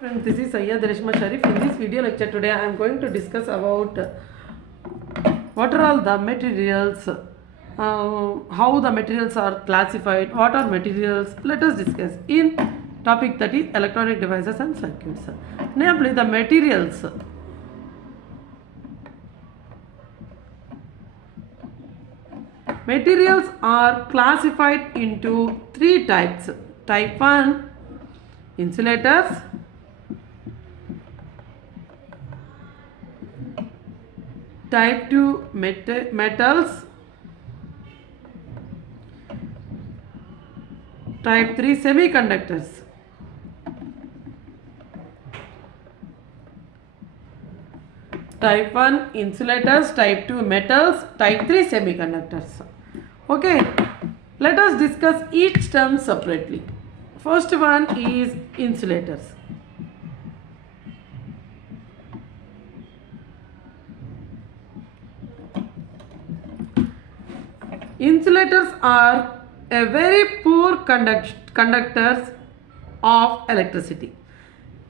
Friends, this is Sayyad Reshma Sharif. In this video lecture today, I am going to discuss about what are all the materials, how the materials are classified, what are materials. Let us discuss in topic that is electronic devices and circuits. Namely, the materials. Materials are classified into three types. Type 1, insulators. Type 2, metals. Type 3, semiconductors. Type 1, insulators. Type 2, metals. Type 3, semiconductors. Okay, let us discuss each term separately. First one is insulators. Insulators are a very poor conductors of electricity.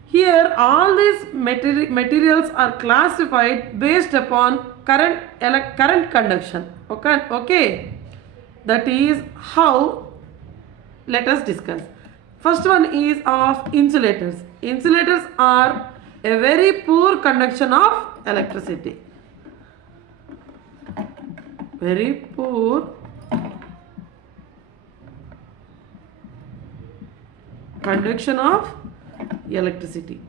Here all these materials are classified based upon current conduction. Okay. That is how, let us discuss. First one is of insulators. Insulators are a very poor conduction of electricity. Very poor conduction of electricity.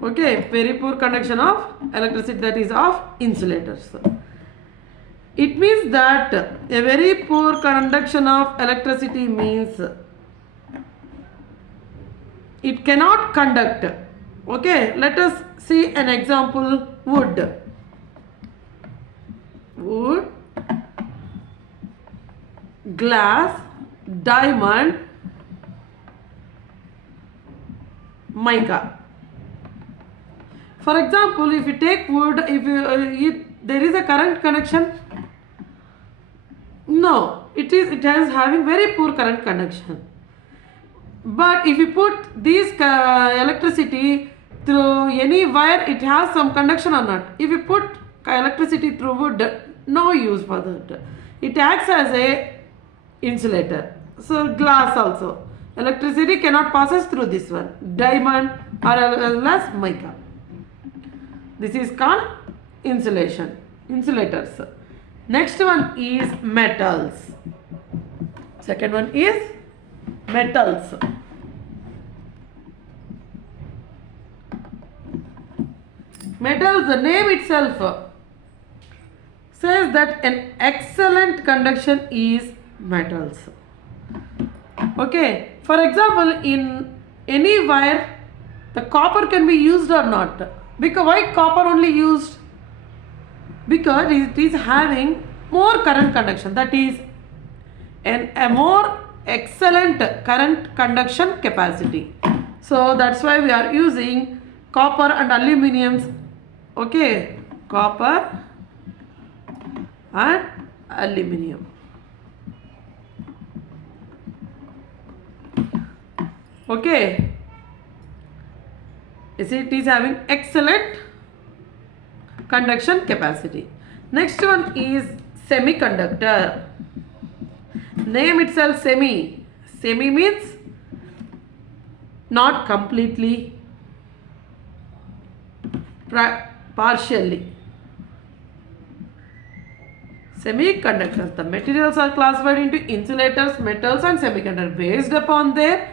Okay, very poor conduction of electricity, that is of insulators. It means that a very poor conduction of electricity means it cannot conduct. Okay, let us see an example. Wood, glass, diamond, mica. For example, if you take wood, if there is a current connection, no, it has having very poor current conduction. But if you put this electricity through any wire, it has some conduction or not. If you put electricity through wood, no use for that. It acts as a insulator. So glass also, electricity cannot passes through this one. Diamond or as mica. This is called insulators. Next one is metals. Second one is metals. Metals, the name itself says that an excellent conduction is metals. Okay, for example, in any wire, the copper can be used or not. Because why copper only used? Because it is having more current conduction, that is a more excellent current conduction capacity. So that's why we are using copper and aluminiums. Okay, copper and aluminium. Okay, it is having excellent conduction capacity. Next one is semiconductor. Name itself semi. Semi means not completely, partially. Semiconductors. The materials are classified into insulators, metals and semiconductors based upon their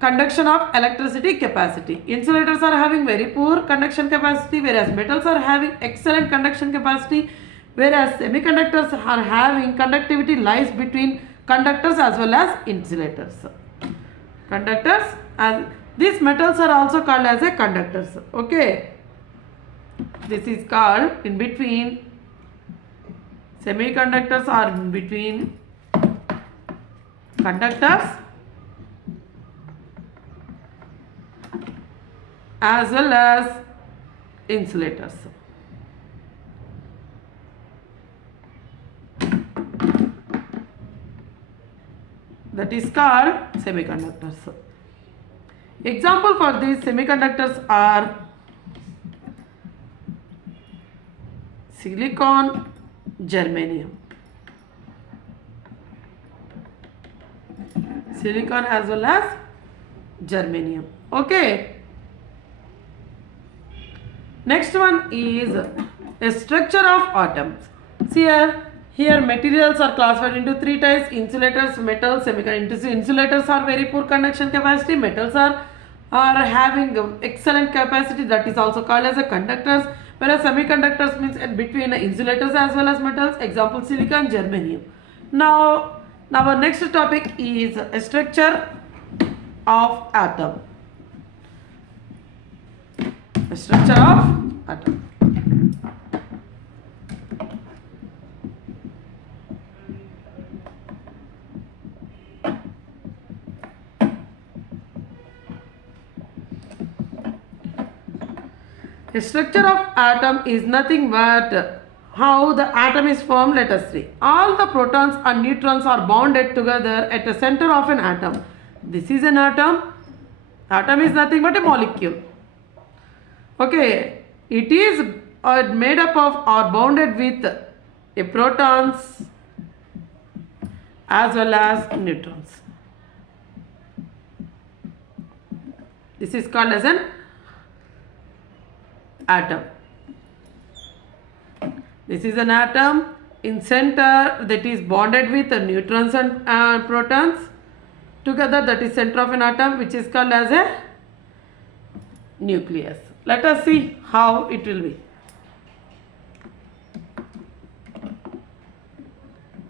conduction of electricity capacity. Insulators are having very poor conduction capacity, whereas metals are having excellent conduction capacity, whereas semiconductors are having conductivity lies between conductors as well as insulators. Conductors, and these metals are also called as a conductors. Okay, this is called in between. Semiconductors are in between conductors as well as insulators. that is called semiconductors. Example for these semiconductors are silicon, germanium. Silicon as well as germanium. Okay. Next one is a structure of atoms. See here materials are classified into three types: insulators, metals, semiconductors. Insulators are very poor conduction capacity. Metals are having excellent capacity, that is also called as a conductors. Whereas semiconductors means between insulators as well as metals. Example silicon, germanium. Now our next topic is a structure of atom. A structure of atom. A structure of atom is nothing but how the atom is formed. Let us see. All the protons and neutrons are bonded together at the center of an atom. This is an atom. Atom is nothing but a molecule. Okay, it is made up of or bounded with a protons as well as neutrons. This is called as an atom. This is an atom in center that is bonded with neutrons and protons together, that is center of an atom, which is called as a nucleus. Let us see how it will be.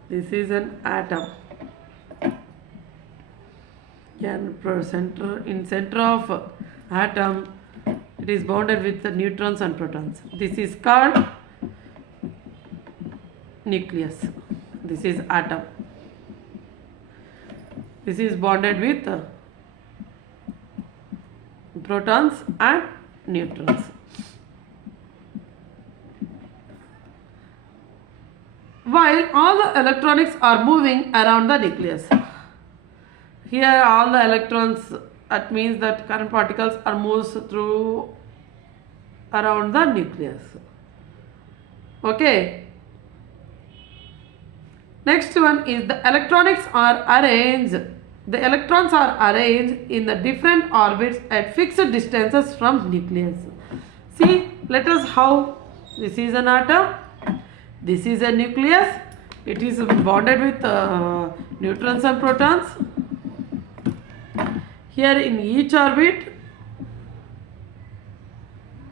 This is an atom. In center of atom, it is bounded with the neutrons and protons. This is called nucleus. This is atom. This is bonded with protons and neutrons. While all the electronics are moving around the nucleus. Here all the electrons, that means that current particles are moves through around the nucleus. Okay. Next one is the electronics are arranged. The electrons are arranged in the different orbits at fixed distances from nucleus. See, let us how this is an atom. This is a nucleus. It is bonded with neutrons and protons. Here in each orbit,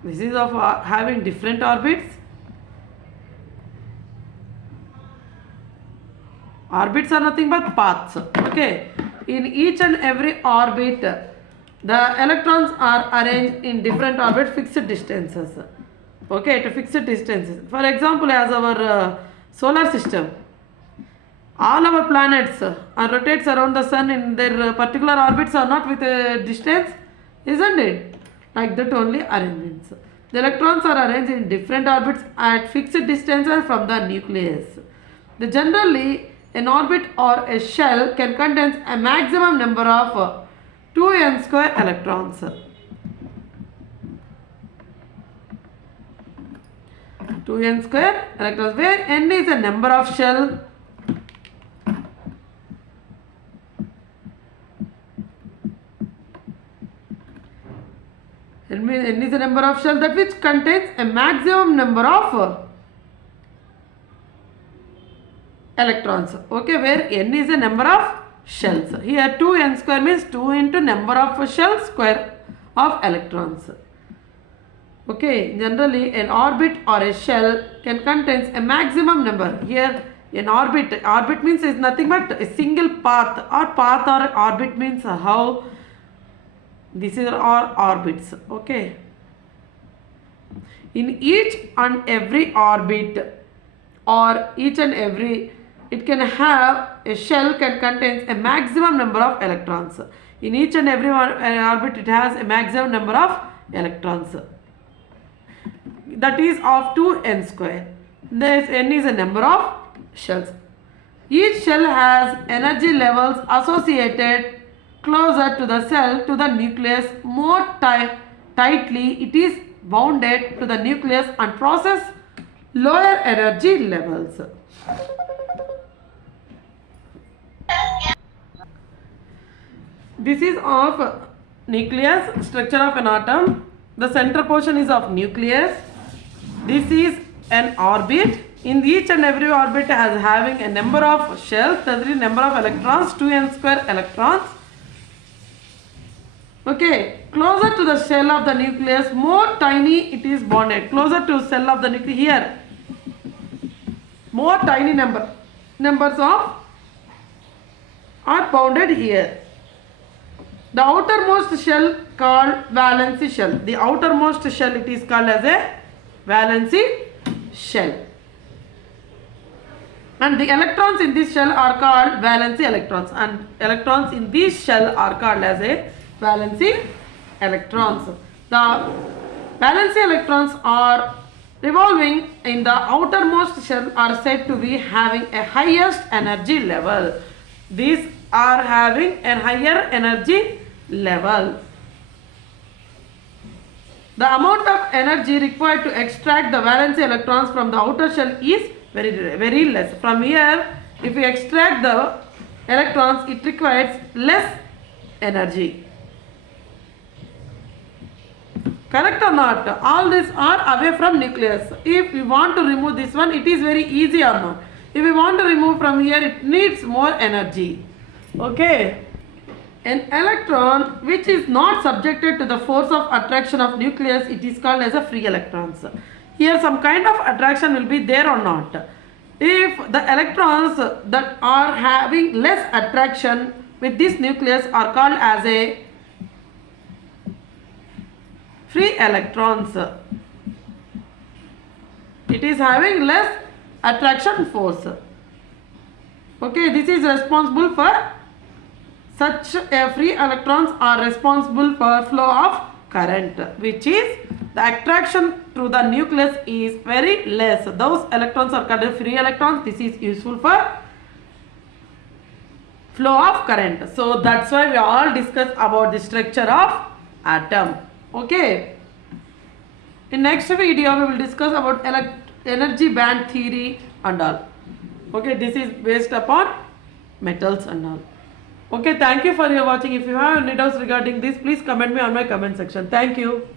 this is of having different orbits. Orbits are nothing but paths. Okay. In each and every orbit, the electrons are arranged in different orbit fixed distances. Okay, to fixed distances. For example, as our solar system, all our planets rotates around the sun in their particular orbits are not with a distance, isn't it? Like that only arrangements. The electrons are arranged in different orbits at fixed distances from the nucleus. Generally, an orbit or a shell can contain a maximum number of 2n square electrons. 2n square electrons, where n is a number of shell. N is a number of shell that which contains a maximum number of electrons. Okay, where n is a number of shells. Here 2n square means 2 into number of shells square of electrons. Okay, generally an orbit or a shell can contains a maximum number. Here an orbit means is nothing but a single path, or orbit means how this is our orbits. Okay, in each and every orbit or each and every, it can have a shell can contains a maximum number of electrons. In each and every orbit it has a maximum number of electrons, that is of 2n square. This n is a number of shells. Each shell has energy levels associated closer to the cell to the nucleus. More tightly it is bounded to the nucleus and process lower energy levels. This is of nucleus, structure of an atom. The center portion is of nucleus. This is an orbit. In each and every orbit has having a number of shells, that is number of electrons, 2n square electrons. Okay, closer to the shell of the nucleus, more tiny it is bonded. Closer to cell of the nucleus here, more tiny numbers of are bounded here. The outermost shell called valency shell. The outermost shell it is called as a valency shell. And the electrons in this shell are called valency electrons. And electrons in this shell are called as a valency electrons. The valency electrons are revolving in the outermost shell are said to be having a highest energy level. These are having a higher energy level. The amount of energy required to extract the valency electrons from the outer shell is very less. From here, if we extract the electrons, it requires less energy. Correct or not? All these are away from nucleus. If we want to remove this one, it is very easy or not. If we want to remove from here, it needs more energy. Okay. An electron which is not subjected to the force of attraction of nucleus, it is called as a free electrons. Here some kind of attraction will be there or not. If the electrons that are having less attraction with this nucleus are called as a free electrons. It is having less attraction force. Okay, this is responsible for such a free electrons are responsible for flow of current, which is the attraction to the nucleus is very less. Those electrons are called free electrons. This is useful for flow of current. So that's why we all discuss about the structure of atom. Okay. In next video we will discuss about energy band theory and all. Okay, this is based upon metals and all. Okay, thank you for your watching. If you have any doubts regarding this, please comment me on my comment section. Thank you.